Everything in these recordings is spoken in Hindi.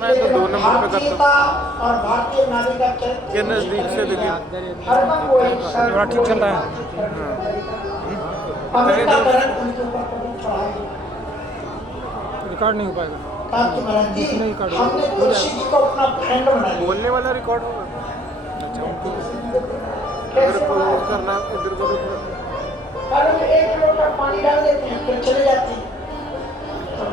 करना है तो 2 नंबर पे कर दो और भारतीय नारी का चरित्र के नजदीक से देखिए। हरदम वो एक थोड़ा ठीक चल रहा है। अमेरिकाकरण उनके ऊपर कभी चढ़ाई रिकॉर्ड नहीं हो पाएगा। ताकि महाराज जी हमने तुलसी जी को अपना फ्रेंड बना लिया। बोलने वाला रिकॉर्ड होगा। अच्छा उनको अगर क्लोज करना इधर को तो कारण में 1 लोटा पानी डाल देते हैं फिर चले जाते हैं।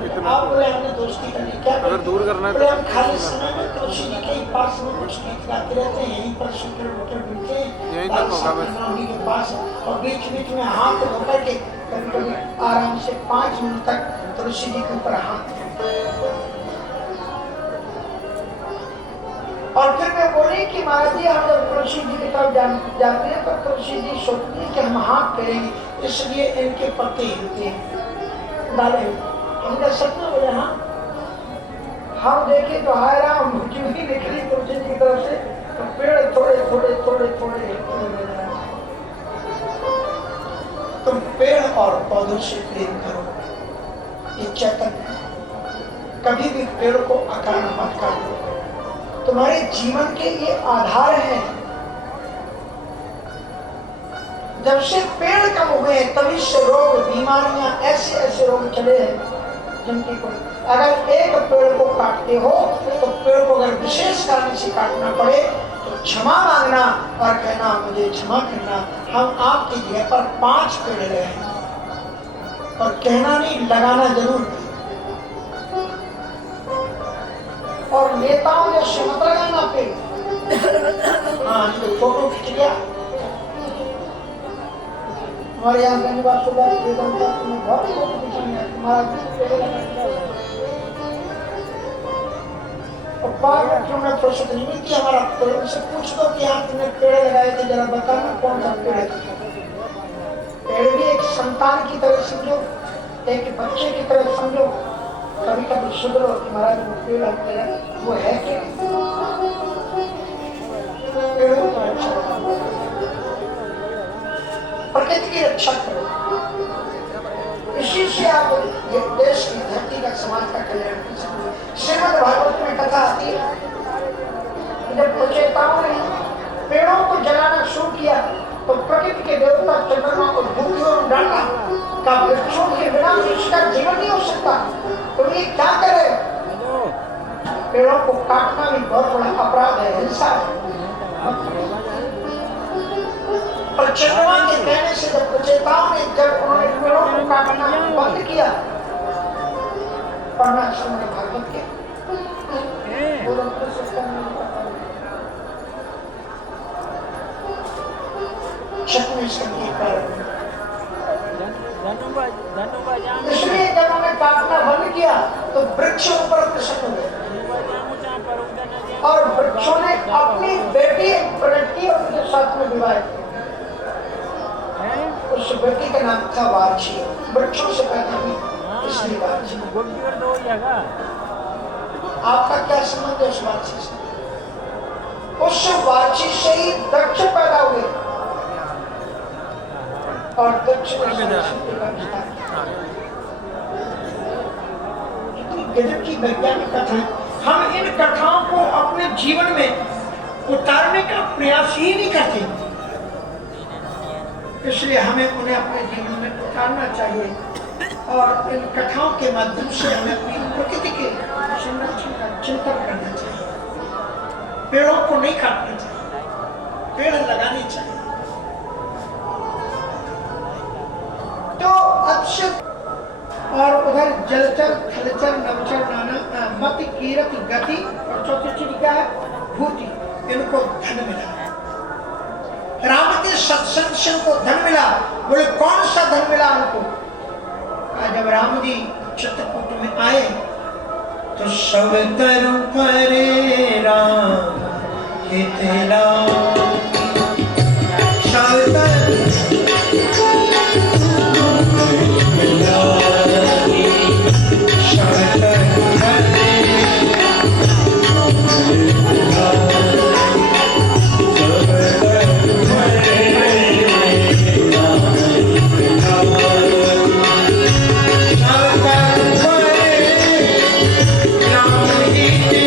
इतना आप बोले हमने दोस्ती करनी क्या अगर दूर करना है बोले तो हम खाली समय में तुलसी जी के पास में कुछ गीत गाते रहते हैं, यहीं पर शुक्र होटल मिलते हैं, यहीं तक होगा बस। उन्हीं के पास और बीच बीच में हाथ धोकर के कभी कभी आराम से 5 मिनट तक तुलसी जी के ऊपर हाथ और फिर मैं बोली कि महाराज जी हम जब तुलसी जी की तरफ जाते हैं तो तुलसी जी सोचती है कि हम हाथ फेरेंगे, इसलिए इनके पत्ते हिलते हैं डाले। हमने सपना बोले हाँ हम देखे तो हाय राम जूही निकली तुलसी जी की तरफ से तो पेड़ थोड़े थोड़े थोड़े थोड़े हिलते। तुम पेड़ और पौधों से प्रेम करो, ये चैतन्य कभी भी पेड़ को अकारण मत कर दो, तुम्हारे जीवन के ये आधार हैं। जब से पेड़ कम हुए हैं तभी से रोग बीमारियां ऐसे ऐसे रोग चले हैं जिनकी कोई अगर एक पेड़ को काटते हो तो पेड़ को अगर विशेष कारण से काटना पड़े तो क्षमा मांगना और कहना मुझे क्षमा करना, हम आपकी जगह पर 5 पेड़ लगाए और कहना नहीं लगाना जरूर। और नेताओं ने मत लगाना पे हाँ तो फोटो खींच लिया। हमारे यहाँ धन्यवाद सुधार तुम्हें बहुत फोटो खींचेंगे और बाद में क्यों ना फुर्सत नहीं मिलती हमारा पेड़ उनसे पूछ दो कि यहाँ तुमने पेड़ लगाए थे जरा बताना कौन सा पेड़ है। पेड़ भी एक संतान की तरह समझो, एक बच्चे की तरह समझो, कभी कभी सुधरो कि महाराज वो पेड़ वो है क्या प्रकृति की रक्षा करो, इसी से आप देश की धरती का समाज का कल्याण कर सकते। श्रीमद् भागवत में कथा आती है जब कुचेताओं ने पेड़ों को जलाना शुरू किया तो प्रकृति के देवता चंद्रमा को भूखी और डांटा का वृक्षों के बिना इसका जीवन नहीं हो सकता, तो ये क्या करे। पेड़ों को काटना भी बहुत बड़ा अपराध है, हिंसा है। पर चंद्रमा के कहने से जब कुचेताओं ने जब उन्होंने पेड़ों को काटना बंद किया पढ़ना श्रीमद् भागवत के इसलिए जब उन्होंने काटना बंद किया तो वृक्ष ऊपर प्रसन्न हुए और वृक्षों ने अपनी बेटी प्रकट की और उनके साथ में विवाह किया। उस बेटी का नाम था वाची, वृक्षों से पैदा हुई इसलिए वाची। आपका क्या संबंध है उस वाची से? उस वाची से ही दक्ष पैदा हुए और दक्ष गजब की वैज्ञानिक कथा। हम इन कथाओं को अपने जीवन में उतारने का प्रयास ही नहीं करते, इसलिए हमें उन्हें अपने जीवन में उतारना चाहिए और इन कथाओं के माध्यम से हमें अपनी प्रकृति के संरक्षण का चिंतन करना चाहिए। पेड़ों को नहीं काटना चाहिए, पेड़ लगाने चाहिए। तो अक्षत और उधर जलचर थलचर नवचर नाना मति कीरत गति और चौथी चीज क्या है भूति, इनको धन मिला। राम के सत्संग से उनको धन मिला। बोले कौन सा धन मिला उनको? जब राम जी चित्रकूट में आए तो सब तरु परे राम कितला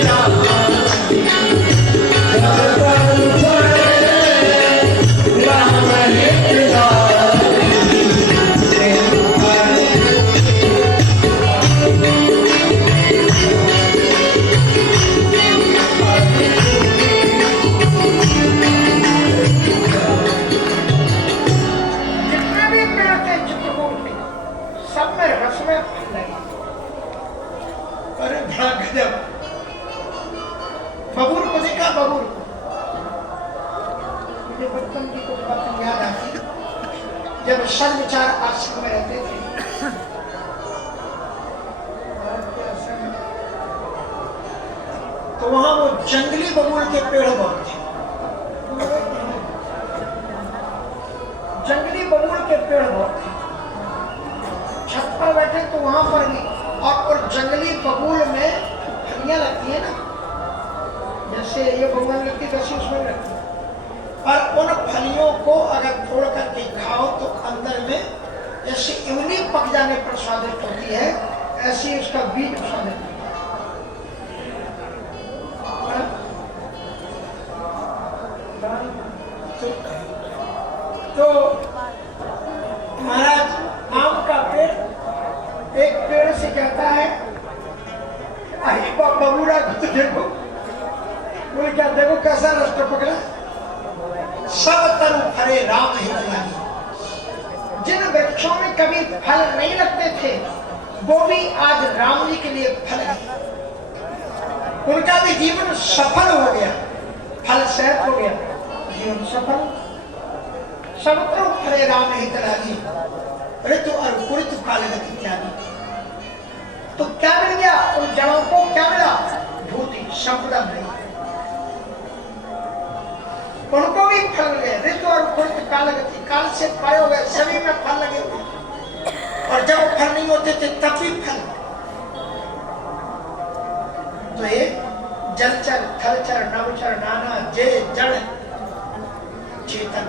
राम बबूल को देखा, बबूल को। मुझे बचपन की कुछ बातें याद आती जब सर्वचार आश्रम में रहते थे। तो वहां वो जंगली बबूल के पेड़ बहुत थे। जंगली बबूल के पेड़ बहुत थे। छत पर बैठे तो वहां पर भी, और जंगली बबूल में फलियां लगती है ना, जैसे ये बबूल लगती है वैसे उसमें लगती है। और उन फलियों को अगर तोड़ करके खाओ तो अंदर में जैसे इमली पक जाने पर स्वादिष्ट होती है, ऐसी उसका बीज स्वादिष्ट। तो महाराज आम का पेड़, एक पेड़ से कहता है बबूला तो देखो, बोले क्या देखो कैसा रास्ता पकड़ा, सब तरु फरे राम ही लागी। जिन वृक्षों में कभी फल नहीं लगते थे वो भी आज राम जी के लिए फल है। उनका भी जीवन सफल हो गया, फल सहत हो गया, जीवन सफल। सब तरफ फरे राम ही लागी, ऋतु और कुरित कालगति त्यागी। तो क्या मिल गया उन जड़ों को, क्या मिला? भूति संपदा मिली। उनको भी फल गए, ऋतु और कुरित कालगति, काल से परे हो गए, सभी में फल लगे हुए। और जब फल नहीं होते थे तब भी फल। तो ये जलचर थलचर नवचर नाना जे जड़ चेतन,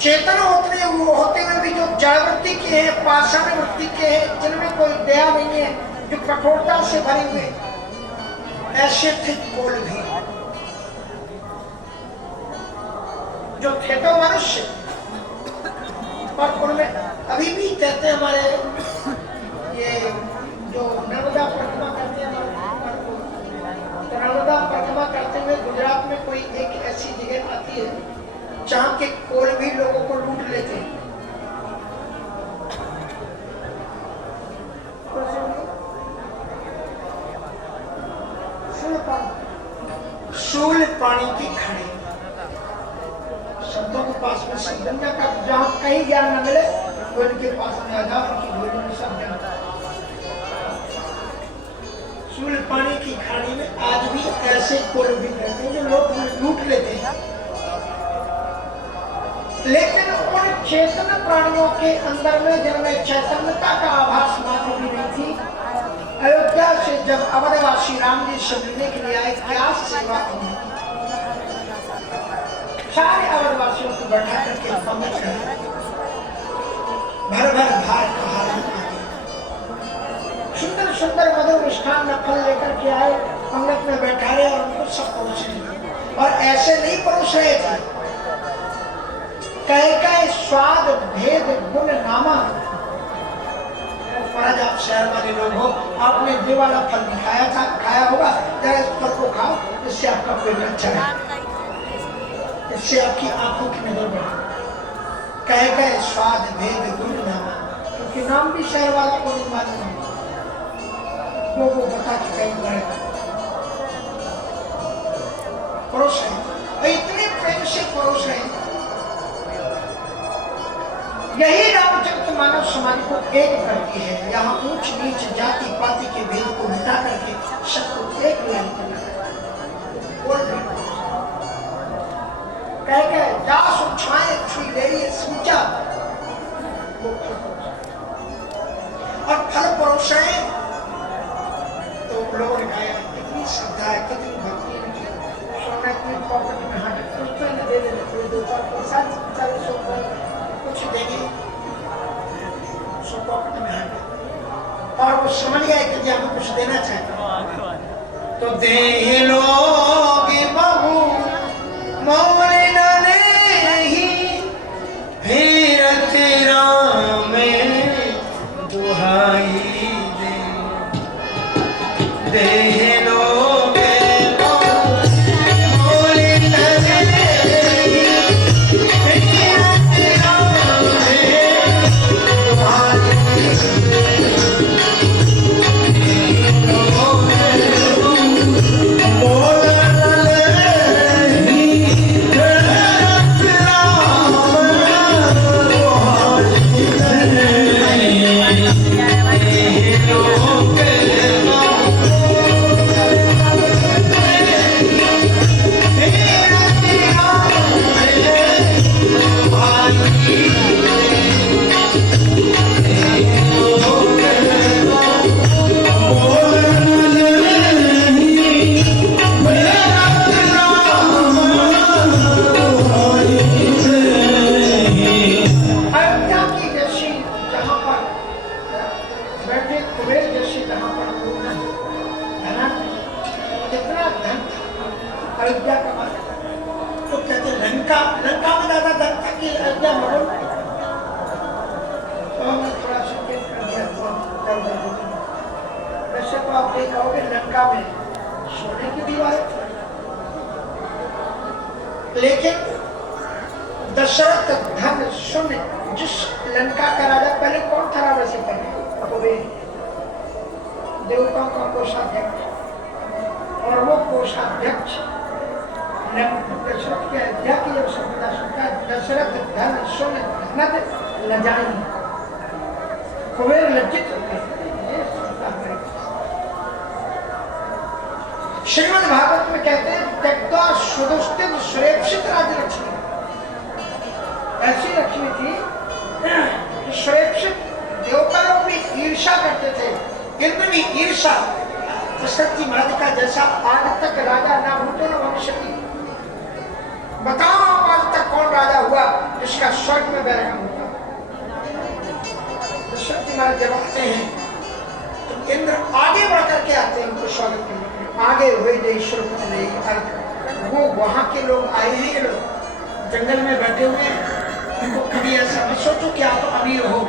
चेतन होते हुए भी जो जड़ वृत्ति के हैं, पाषाण वृत्ति के हैं, जिनमें कोई दया नहीं है, जो कठोरता से भरे हुए, ऐसे थे कोल भी, जो थे तो मनुष्य। और उनमें अभी भी कहते हैं हमारे ये जो नर्मदा परिक्रमा करते हैं, तो नर्मदा परिक्रमा करते हुए गुजरात में कोई एक ऐसी जगह आती है जहाँ के कोल भी लोगों को लूट लेते हैं। शूल पानी की खड़े, संतों के पास में सब दुनिया का जहाँ कहीं ज्ञान न मिले तो इनके पास में आ जाओ, उनकी भूल में सब ज्ञान। शूल पानी की खाड़ी में आज भी ऐसे कोल भी रहते हैं जो लोग लूट लेते हैं। लेकिन उन चेतन प्राणियों के अंदर में जिनमें चैतन्यता का आभास मात्र भी नहीं थी, अयोध्या से जब अवधवासी राम जी से मिलने के लिए आए, क्या सेवा की। सारे अवधवासियों को बैठा करके पंगत रहे, भर भर भार का हार, सुंदर सुंदर मधुर मिष्ठान फल लेकर के आए, पंगत में बैठा रहे और उनको सब परोसे। और ऐसे नहीं परोस रहे थे, कहे कहे स्वाद भेद गुण नामा। महाराज आप शहर वाले लोग हो, आपने ये वाला फल नहीं खाया था, खाया होगा, जरा इस फल को खाओ, इससे आपका पेट अच्छा है, इससे आपकी आंखों की नजर बढ़े। कहे कहे स्वाद भेद गुण नामा, क्योंकि नाम भी शहर वाला को नहीं मालूम, वो बता के कहीं गए परोस रहे, इतने प्रेम से परोस रहे। यही रामचरित मानव समाज को एक करती है। यहाँ ऊंच नीच जाति पाति के भेद को मिटा करके सबको एक लाइन करना है। कह दास उछाए छुई ले सूचा, और फल परोस रहे। तो लोगों ने कहा कितनी श्रद्धा है, कितनी भक्ति है, सोना की पॉकेट में हाथ कुछ तो दे देते, 2-4 पैसा 40 रुपए कुछ देंगे, सो पॉकेट में हाथ, और वो समझ गए कि हमें कुछ देना चाहिए। तो दे लोगे बहू मौले नहीं, फिर तेरा में दुहाई दे लोगे मौले नहीं, फिर तेरा में दुहाई दे लोगे अयोध्या का मालिक। तो कहते लंका में ज्यादा धन था कि अयोध्या में? तो हमने थोड़ा संकेत कर दिया तो वैसे तो आप देखोगे लंका में सोने की दीवार, लेकिन दशरथ धन शून्य। जिस लंका का राजा पहले कौन था राजा से पहले? कुबेर, देवताओं का कोषाध्यक्ष, और वो कोषाध्यक्ष दशरथ के अयोध्या की जब संपदा सुनता, दशरथ धन शून्य धनद लजाई, कुबेर लज्जित होते। श्रीमद् भागवत में कहते हैं त्यक्त्वा सुदुष्टिम सुरेक्षित राज्यलक्ष्मी। ऐसी लक्ष्मी थी सुरेक्षित, देवता लोग भी ईर्षा करते थे, इंद्र भी ईर्षा। दशरथ जी महाराज का जैसा आज तक राजा ना भूतो न भविष्यति। बताओ आज तक कौन राजा हुआ जिसका स्वर्ग में बैराम होता? दशरथ जी महाराज जब आते हैं तो इंद्र आगे बढ़ करके आते हैं उनको स्वागत करने। आगे हुए ईश्वर वो वहां के लोग आए हैं, ये लोग जंगल में बैठे हुए हैं। उनको कभी ऐसा मत सोचो कि आप अमीर हो,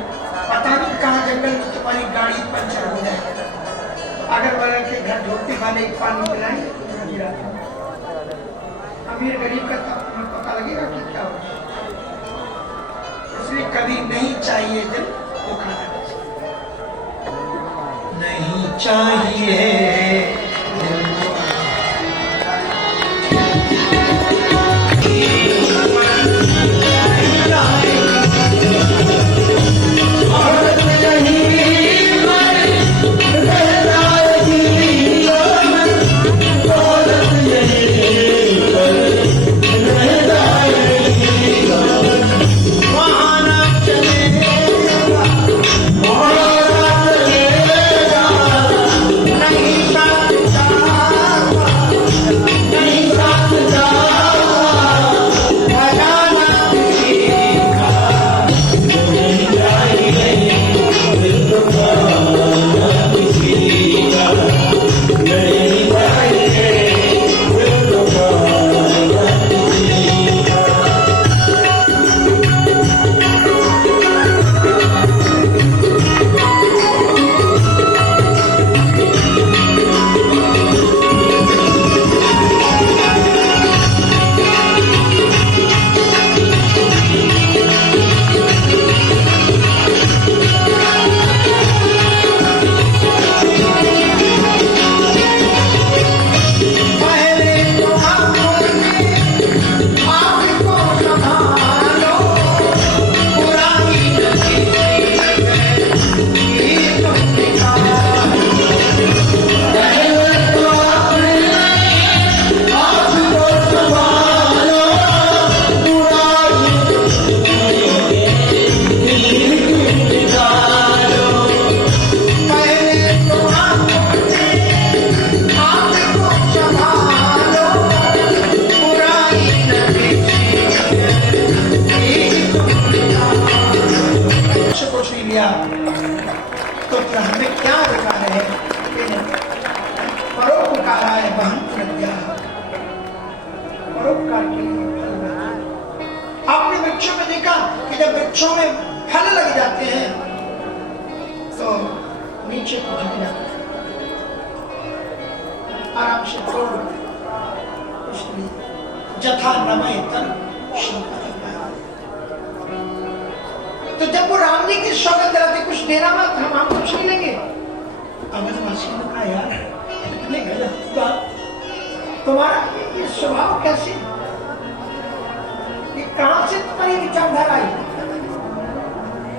पता नहीं कहाँ जंगल में तुम्हारी गाड़ी पंचर हो जाए। अगर वाले के घर झोपड़ी वाले पानी पिलाएंगे अमीर गरीब का तुम्हें पता लगेगा कि क्या हो। इसलिए कभी नहीं चाहिए दिल दुखाना, नहीं चाहिए तो हमें क्या अधिकार है? परोपकाराय बहन प्रज्ञा, परोपकार के लिए फल मिलता। आपने वृक्षों में देखा कि जब वृक्षों में फल लग जाते हैं तो नीचे को झुक जाते हैं, आराम से तोड़ लो। इसलिए जथा नमय तन शंकर। तो जब वो राम जी की स्वागत कराते कुछ देना मत, हम कुछ नहीं लेंगे। अवधवासी ने कहा यार इतने गलत बात, तुम्हारा ये स्वभाव कैसे, ये कहां से तुम्हारी विचारधारा आई?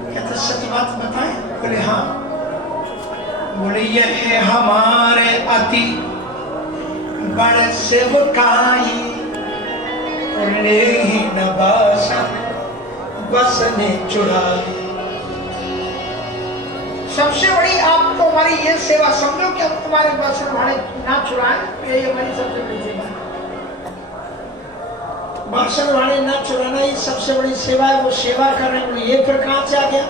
कहते सच बात बताएं? बोले हाँ। बोले ये है हमारे अति बड़े सेवकाई और ले ही नबासा बस ने चुरा। सबसे बड़ी आपको हमारी ये सेवा, समझो कि हम तुम्हारे बस हमारे ना चुराएं, ये हमारी सबसे बड़ी सेवा है। बासन वाले ना चुराना ही सबसे बड़ी सेवा है। वो सेवा कर रहे हैं, ये फिर कहां से आ गया?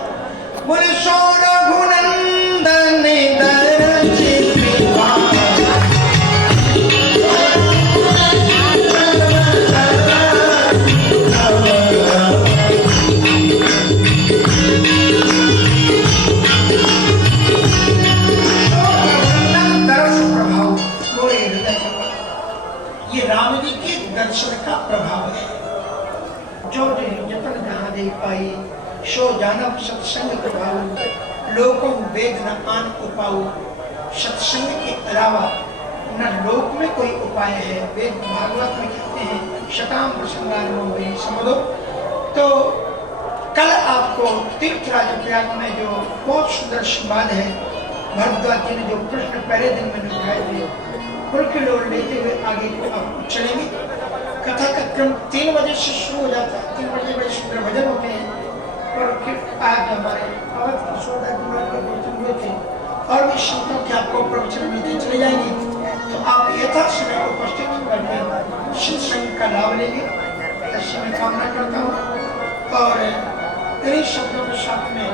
बोले सो रघुनंदन दरजी ये राम जी के दर्शन का प्रभाव है। जो जतन जहाँ दे पाई शो जानव सत्संग प्रभाव लोकों वेद न आन उपाऊ। सत्संग के अलावा न लोक में कोई उपाय है। वेद भागवत में कहते हैं शताम प्रसंगान समझो। तो कल आपको तीर्थराज प्रयाग में जो बहुत सुंदर संवाद है, भरद्वाज जी ने जो प्रश्न पहले दिन में उठाए थे उनकी लोड़ लेते हुए आगे को आप चलेंगे। कथा का क्रम 3 बजे से शुरू हो जाता है। 3 बजे बड़े सुंदर भजन होते हैं और फिर आज हमारे अवध किशोरदास जी महाराज के प्रवचन हुए थे और भी संतों के आपको प्रवचन मिलते चले जाएंगे। तो आप यथा समय उपस्थित करके सत्संग का लाभ लेंगे ऐसी मैं कामना करता हूँ। और इन्हीं शब्दों के साथ में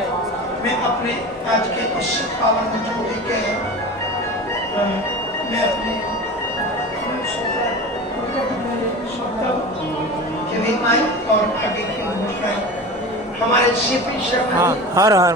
मैं अपने आज के इस पावन मजूरी के मैं अपने शब्द के भी आई और आगे की घोषणाएं हमारे सीपी शर्मा हर हर